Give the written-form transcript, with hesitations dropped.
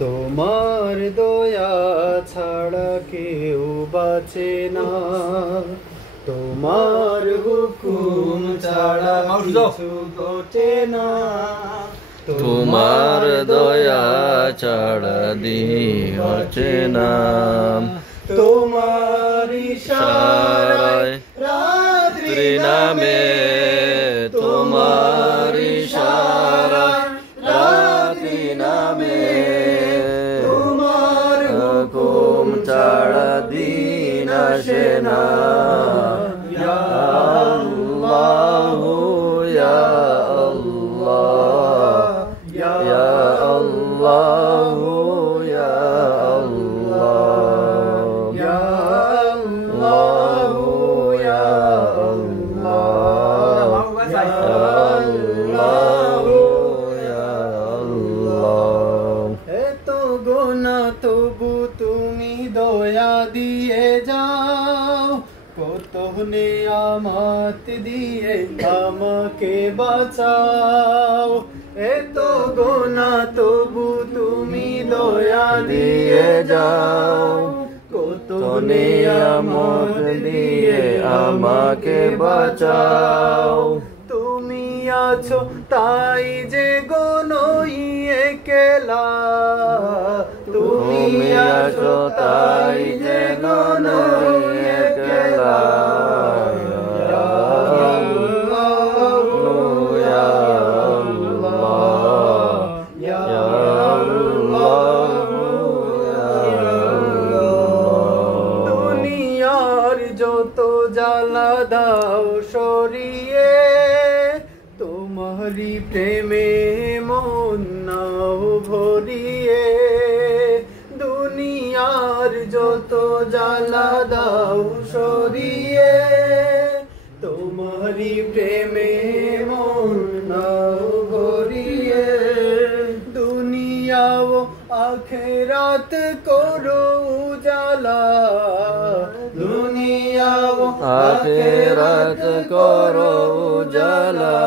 তোমার দয়া ছাড়া কেউ বাঁচে না, তোমার হুকুম ছাড়া কিছু ঘটে না, তোমার দয়া ছাড়া দিন হচ্ছে না, তোমার ইশারায় রাত্রি নামে, তোমার ইশারায় রাত্রি নামে, তোমার হুকুম ছাড়া দিন আসে না। ইয়া আল্লাহ ইয়া আল্লাহ ইয়া আল্লাহ ইয়া আল্লাহ ইয়া আল্লাহ ইয়া আল্লাহ। এত গোনা তবু তুমি দয়া দিয়ে যাও, কত নিয়ামত দিয়ে আমাকে বাঁচাও। এত গোনা তবু তুমি দয়া দিয়ে যাও, কত নিয়ামত দিয়ে আমাকে বাঁচাও। তুমি আছো তাই যে গনই একলা, তুমি আছো তাই যে গনই একলা। ইয়া আল্লাহ ইয়া আল্লাহ ইয়া আল্লাহ ইয়া আল্লাহ। দুনিয়ার যত জ্বালা দাও সরিয়ে, তোমারি প্রেমে মন নাও ভরিয়ে। দুনিয়ার যত জ্বালা দাও সরিয়ে, তোমারি প্রেমে মন নাও ভরিয়ে। দুনিয়া ও আখিরাত করো উজালা, দুনিয়া ও আখিরাত করো উজালা।